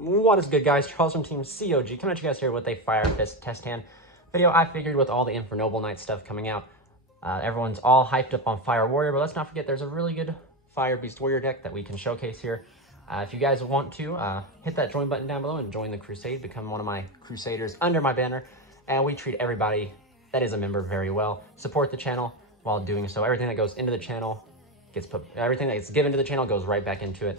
What is good, guys? Charles from Team COG coming at you guys here with a Fire Fist test hand video. I figured with all the Infer Noble Knight stuff coming out, everyone's all hyped up on Fire Warrior, but let's not forget there's a really good Fire Beast Warrior deck that we can showcase here. If you guys want to, hit that join button down below and join the Crusade, become one of my Crusaders under my banner, and we treat everybody that is a member very well. Support the channel while doing so. Everything that goes into the channel gets put, everything that gets given to the channel goes right back into it.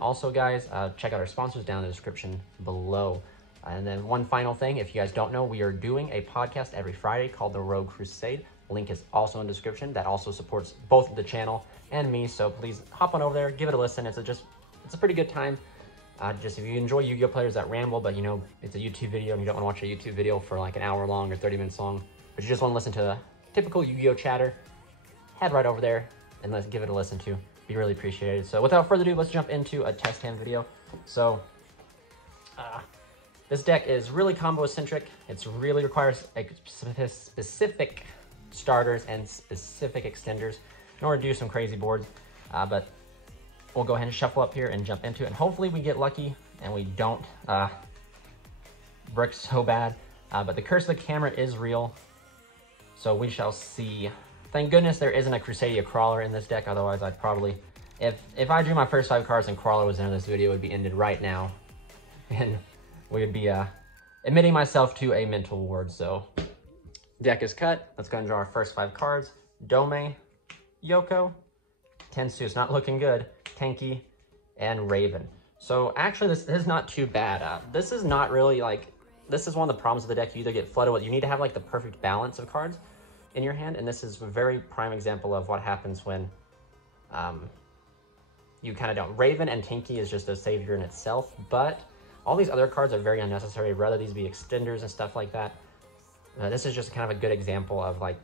Also, guys, check out our sponsors down in the description below. And then one final thing, if you guys don't know, we are doing a podcast every Friday called The Rogue Crusade. Link is also in the description. That also supports both the channel and me, so please hop on over there, give it a listen. It's a pretty good time. Just if you enjoy Yu-Gi-Oh players that ramble, but you know it's a YouTube video and you don't want to watch a YouTube video for like an hour long or 30 minutes long, but you just want to listen to a typical Yu-Gi-Oh chatter, head right over there and let's give it a listen to. Be really appreciated. So without further ado, let's jump into a test hand video. So this deck is really combo centric. It really requires specific starters and specific extenders in order to do some crazy boards. But we'll go ahead and shuffle up here and jump into it. And hopefully we get lucky and we don't brick so bad. But the curse of the camera is real. So we shall see. Thank goodness there isn't a Crusadia Crawler in this deck, otherwise I'd probably, if I drew my first 5 cards and Crawler was in this video, it would be ended right now. And we would be admitting myself to a mental ward. So deck is cut. Let's go and draw our first 5 cards. Dome, YuGiOh, Tensu, it's not looking good, Tanky, and Raven. So actually this is not too bad. This is not really like, this is one of the problems of the deck. You either get flooded with, you need to have like the perfect balance of cards in your hand, and this is a very prime example of what happens when you kind of don't. Raven and Tinky is just a savior in itself, but all these other cards are very unnecessary. Rather these be extenders and stuff like that. This is just kind of a good example of like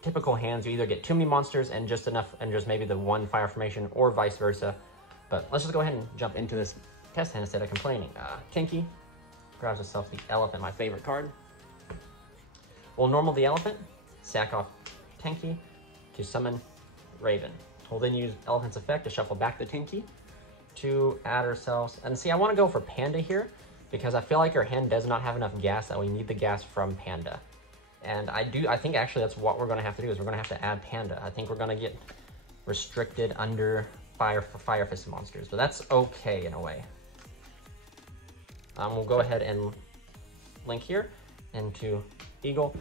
typical hands. You either get too many monsters and just enough, and just maybe the one fire formation, or vice versa. But let's just go ahead and jump into this test hand instead of complaining. Tinky grabs herself the elephant, my favorite card. We'll normal the elephant, sack off Tinky to summon Raven. We'll then use Elephant's effect to shuffle back the Tinky to add ourselves. And see, I want to go for Panda here because I feel like our hand does not have enough gas, that we need the gas from Panda. And I think actually that's what we're going to have to do, is we're going to have to add Panda. I think we're going to get restricted under Fire Fist monsters, but that's okay in a way. We'll go ahead and link here into Eagle.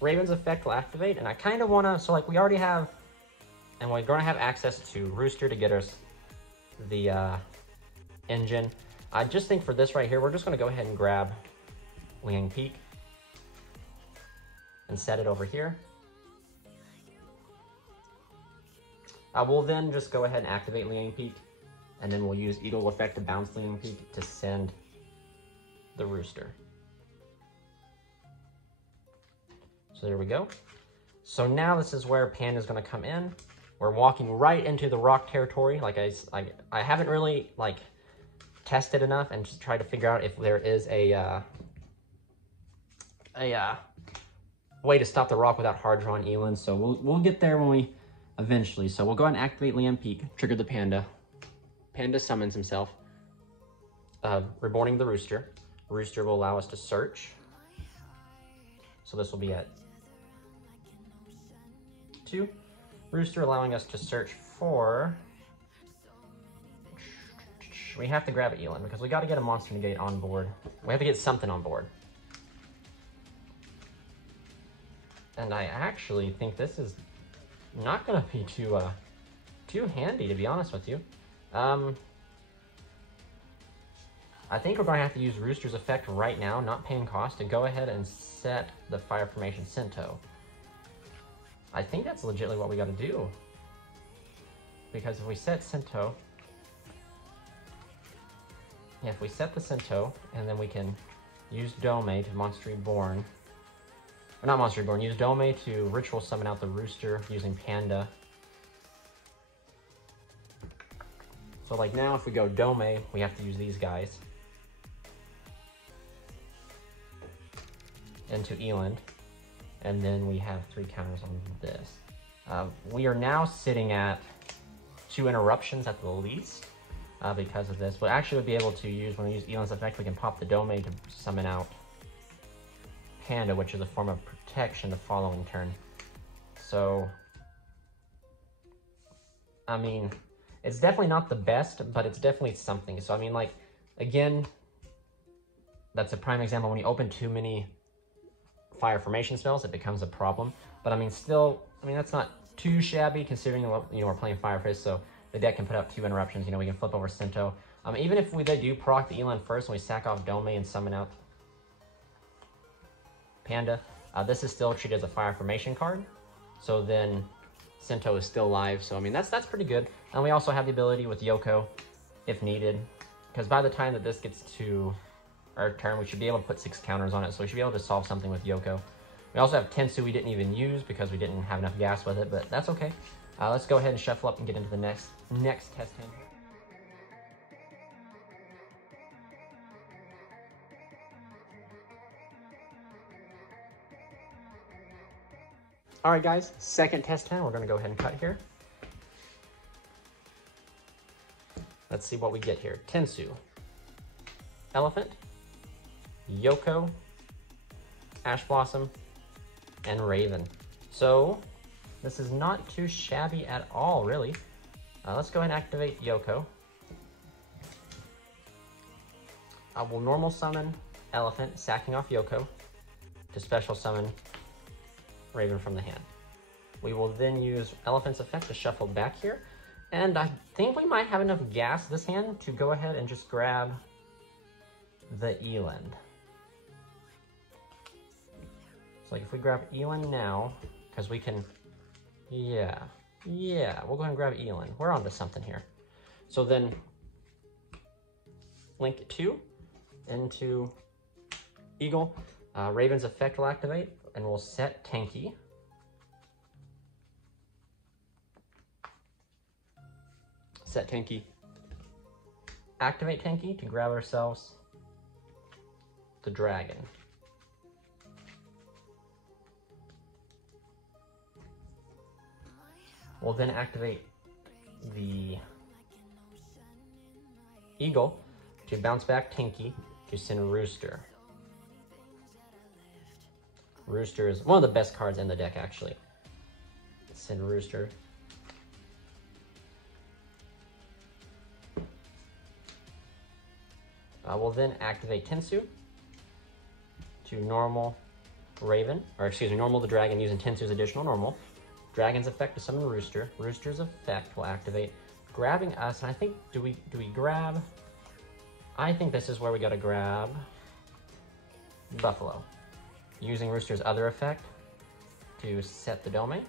Raven's effect will activate, and I kind of want to, so like we already have, and we're going to have access to Rooster to get us the engine. I just think for this right here, we're just going to go ahead and grab Liang Peak and set it over here. I will then just go ahead and activate Liang Peak, and then we'll use Eagle effect to bounce Liang Peak to send the Rooster. So there we go. So now this is where Panda's going to come in. We're walking right into the rock territory. Like I haven't really like tested enough and just tried to figure out if there is a way to stop the rock without hard drawing Elin. So we'll get there when we eventually. So we'll go ahead and activate Liam Peak, trigger the Panda. Panda summons himself, reborning the Rooster. Rooster will allow us to search. So this will be at 2. Rooster allowing us to search for, we have to grab Elin because we got to get a monster negate on board. We have to get something on board. And I actually think this is not going to be too handy, to be honest with you. I think we're going to have to use Rooster's effect right now, not paying cost, to go ahead and set the fire formation Sento. I think that's legitimately what we got to do. Because if we set Sento, yeah, if we set the Sento, and then we can use Dome to Monster Reborn, or not Monster Reborn, use Dome to Ritual Summon out the Rooster using Panda. So like now if we go Dome, we have to use these guys into Eland. And then we have 3 counters on this. We are now sitting at 2 interruptions at the least. because of this. But actually would be able to use, when we use Eland's effect, we can pop the Dome to summon out Panda, which is a form of protection the following turn. So, I mean, it's definitely not the best, but it's definitely something. So, I mean, like, again, that's a prime example. When you open too many fire formation spells, it becomes a problem. But I mean, still, I mean, that's not too shabby considering, you know, we're playing Fire Fist, so the deck can put up 2 interruptions. You know, we can flip over Sinto. Even if they do proc the Eland first and we sack off Dome and summon out Panda, this is still treated as a fire formation card. So then Sinto is still live. So I mean, that's pretty good. And we also have the ability with YuGiOh if needed, because by the time that this gets to our turn, we should be able to put 6 counters on it. So we should be able to solve something with YuGiOh. We also have Tensu we didn't even use because we didn't have enough gas with it, but that's okay. Let's go ahead and shuffle up and get into the next test hand. All right, guys, second test hand. We're going to go ahead and cut here. Let's see what we get here. Tensu, Elephant, YuGiOh, Ash Blossom, and Raven. So this is not too shabby at all, really. Let's go ahead and activate YuGiOh. I will normal summon Elephant, sacking off YuGiOh to special summon Raven from the hand. We will then use Elephant's effect to shuffle back here. And I think we might have enough gas this hand to go ahead and just grab the Eland. So like if we grab Eland now, because we can, yeah, we'll go ahead and grab Eland. We're onto something here. So then link 2 into Eagle. Raven's effect will activate and we'll set Tanky. Set Tanky. Activate Tanky to grab ourselves the dragon. We'll then activate the Eagle to bounce back Tanky to send Rooster. Rooster is one of the best cards in the deck, actually. Send Rooster. We'll then activate Tensu to normal Raven, or excuse me, normal the dragon using Tensu's additional normal. Dragon's effect to summon Rooster. Rooster's effect will activate, grabbing us, and I think, do we grab? I think this is where we gotta grab Buffalo. Using Rooster's other effect to set the domain.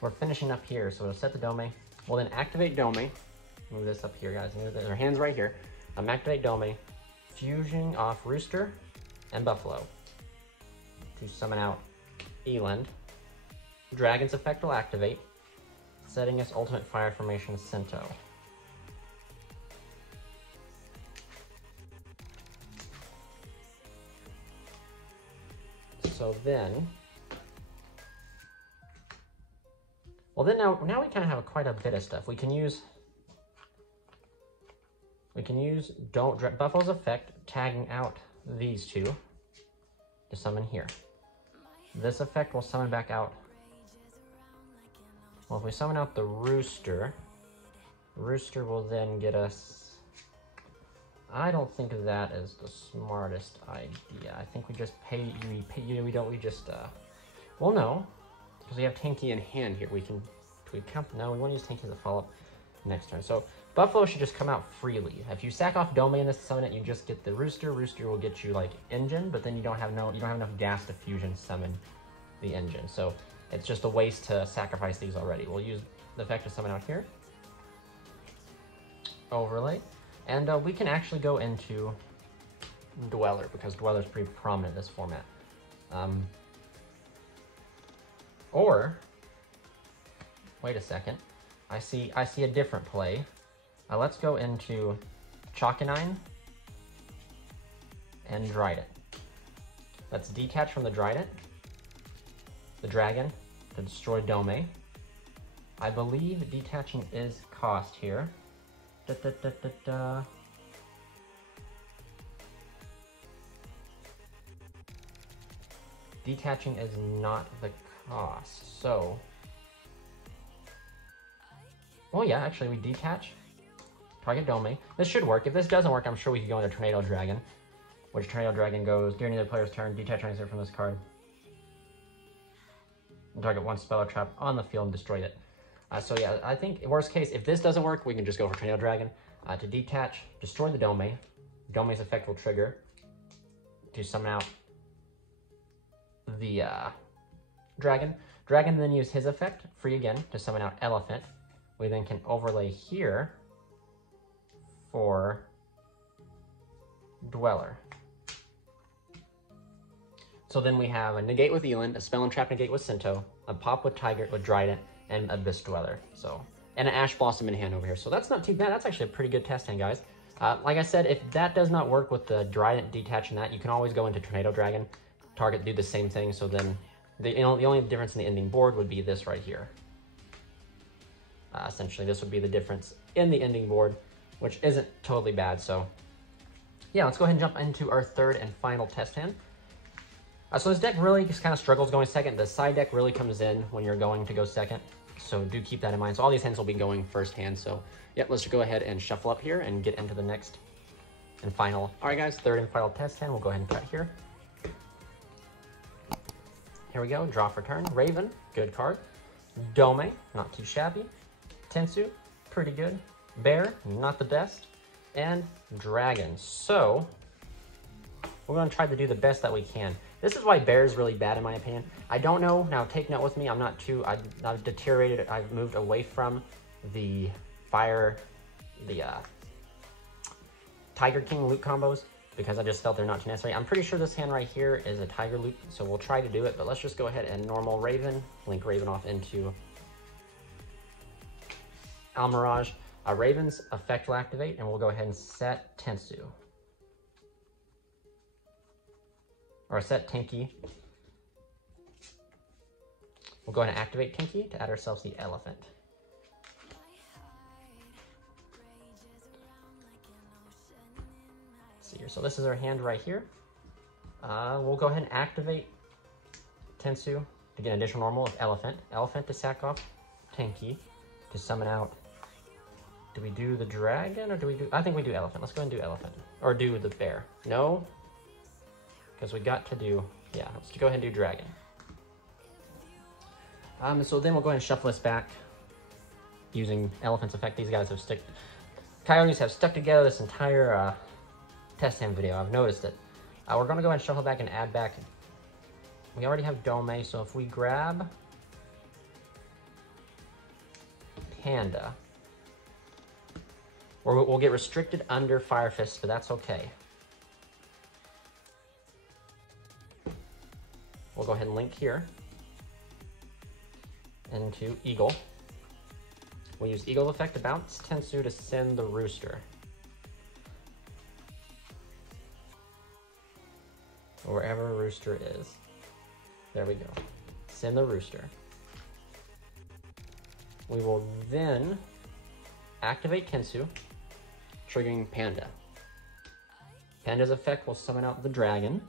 We're finishing up here, so we'll set the domain. We'll then activate domain. Move this up here, guys. Our hand's right here. Activate domain. Fusing off Rooster and Buffalo to summon out Eland. Dragon's effect will activate, setting its ultimate fire formation Sinto. So then, well then now we kind of have quite a bit of stuff. We can use Buffalo's effect, tagging out these two to summon here. This effect will summon back out. Well, if we summon out the Rooster, Rooster will then get us. I don't think that is the smartest idea. I think we just well, no, because we have Tanky in hand here. Do we count? No, we want to use Tanky as a follow-up next turn. So Buffalo should just come out freely. If you sack off Dome in this to summon it, you just get the Rooster. Rooster will get you like Engine, but then you don't have enough gas to fusion summon the Engine. So it's just a waste to sacrifice these already. We'll use the effect to summon out here. Overlay. And we can actually go into Dweller, because Dweller is pretty prominent in this format. Or, wait a second, I see a different play. Let's go into Chalkanine and Dryden. Let's detach from the Dryden, the dragon, to destroy Dome. I believe detaching is cost here. Detaching is not the cost, so... Oh yeah, actually we detach, target Dome. This should work. If this doesn't work, I'm sure we could go into Tornado Dragon, which Tornado Dragon goes during the player's turn, detach answer from this card. And target one spell or trap on the field and destroy it. So yeah, I think worst case, if this doesn't work, we can just go for Tornado Dragon. To detach, destroy the Dome. Dome's effect will trigger to summon out the Dragon. Dragon then use his effect, free again, to summon out Elephant. We then can overlay here for Dweller. So then we have a negate with Eland, a spell and trap negate with Sinto, a pop with Tiger, with Trident, and Abyss Dweller. So, and an Ash Blossom in hand over here. So that's not too bad. That's actually a pretty good test hand, guys. Like I said, if that does not work with the Trident detaching that, you can always go into Tornado Dragon, target, do the same thing. So then the only difference in the ending board would be this right here. Essentially, this would be the difference in the ending board, which isn't totally bad. So yeah, let's go ahead and jump into our third and final test hand. So this deck really just kind of struggles going second. The side deck really comes in when you're going to go second. So do keep that in mind. So all these hands will be going first hand. So yeah, let's go ahead and shuffle up here and get into the next and final. All right, guys, third and final test hand. We'll go ahead and cut here. Here we go, draw for turn. Raven, good card. Dome, not too shabby. Tensu, pretty good. Bear, not the best. And Dragon. So we're going to try to do the best that we can. This is why Bear is really bad in my opinion. I don't know, now take note with me, I've deteriorated, I've moved away from the fire, the Tiger King loot combos because I just felt they're not too necessary. I'm pretty sure this hand right here is a Tiger loot, so we'll try to do it, but let's just go ahead and normal Raven, link Raven off into Almirage. Raven's effect will activate, and we'll go ahead and set Tensu. Or set Tinky. We'll go ahead and activate Tinky to add ourselves the Elephant. Let's see here. So this is our hand right here. We'll go ahead and activate Tensu to get an additional normal of Elephant. Elephant to sack off Tinky to summon out. Do we do the Dragon or do we do... I think we do Elephant. Let's go ahead and do Elephant. Or do the Bear. No. Because we got to do... Yeah, let's go ahead and do Dragon. So then we'll go ahead and shuffle this back using Elephant's effect. These guys have Coyotes have stuck together this entire test hand video. I've noticed it. We're going to go ahead and shuffle back and add back... We already have Dome, so if we grab Panda... We'll get restricted under Fire Fist, but that's okay. We'll go ahead and link here into Eagle. We'll use Eagle effect to bounce Tensu to send the Rooster. Wherever Rooster is. There we go. Send the Rooster. We will then activate Tensu, triggering Panda. Panda's effect will summon out the Dragon.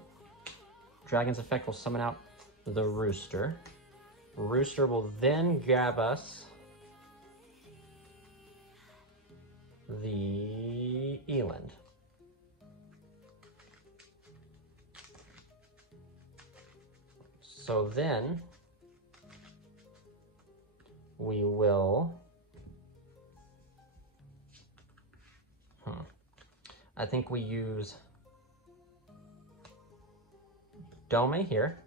Dragon's effect will summon out the Rooster. Rooster will then grab us the Eland. So then we will... I think we use Dome here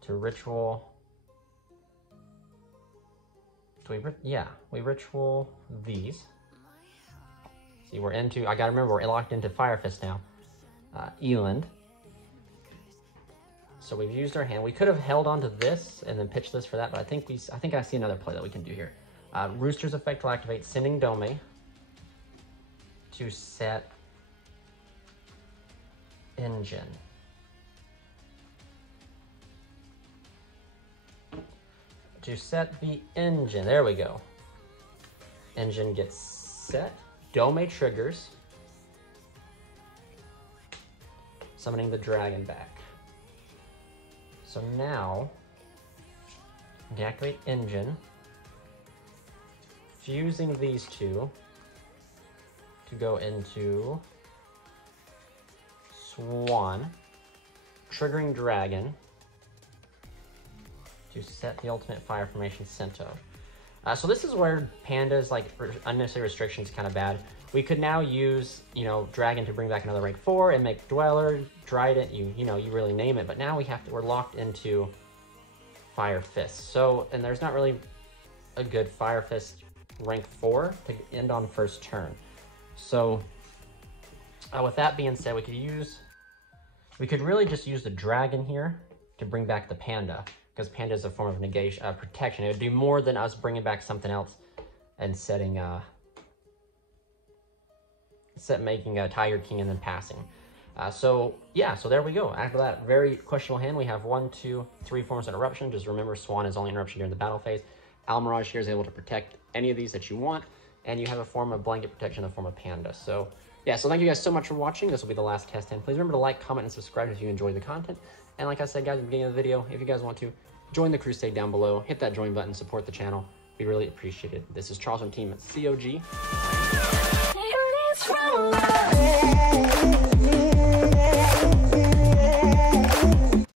to ritual. We ritual these. See, we're into, I gotta remember, we're locked into Fire Fist now. Eland. So we've used our hand. We could have held on to this and then pitched this for that, but I think I see another play that we can do here. Rooster's effect will activate, sending Dome to set Engine. to set the engine. There we go. Engine gets set. Dome triggers. Summoning the dragon back. So now, deactivate engine. Fusing these two to go into Swan. Triggering dragon to set the ultimate fire formation Cento. So this is where Panda's like unnecessary restrictions kind of bad. We could now use, you know, dragon to bring back another rank 4 and make Dweller, Trident, you know, you really name it. But now we're locked into Fire Fist. So, and there's not really a good Fire Fist rank 4 to end on first turn. So with that being said, we could really just use the dragon here to bring back the Panda, because Panda is a form of negation, protection. It would do more than us bringing back something else and making a Tiger King and then passing. So yeah, so there we go. After that very questionable hand, we have 1, 2, 3 forms of interruption. Just remember, Swan is only interruption during the battle phase. Almirage here is able to protect any of these that you want, and you have a form of blanket protection in the form of Panda. So yeah, so thank you guys so much for watching. This will be the last test hand. Please remember to like, comment, and subscribe if you enjoy the content. And like I said, guys, at the beginning of the video, if you guys want to, join the Crusade down below. Hit that join button, support the channel. We really appreciate it. This is Charles from Team COG.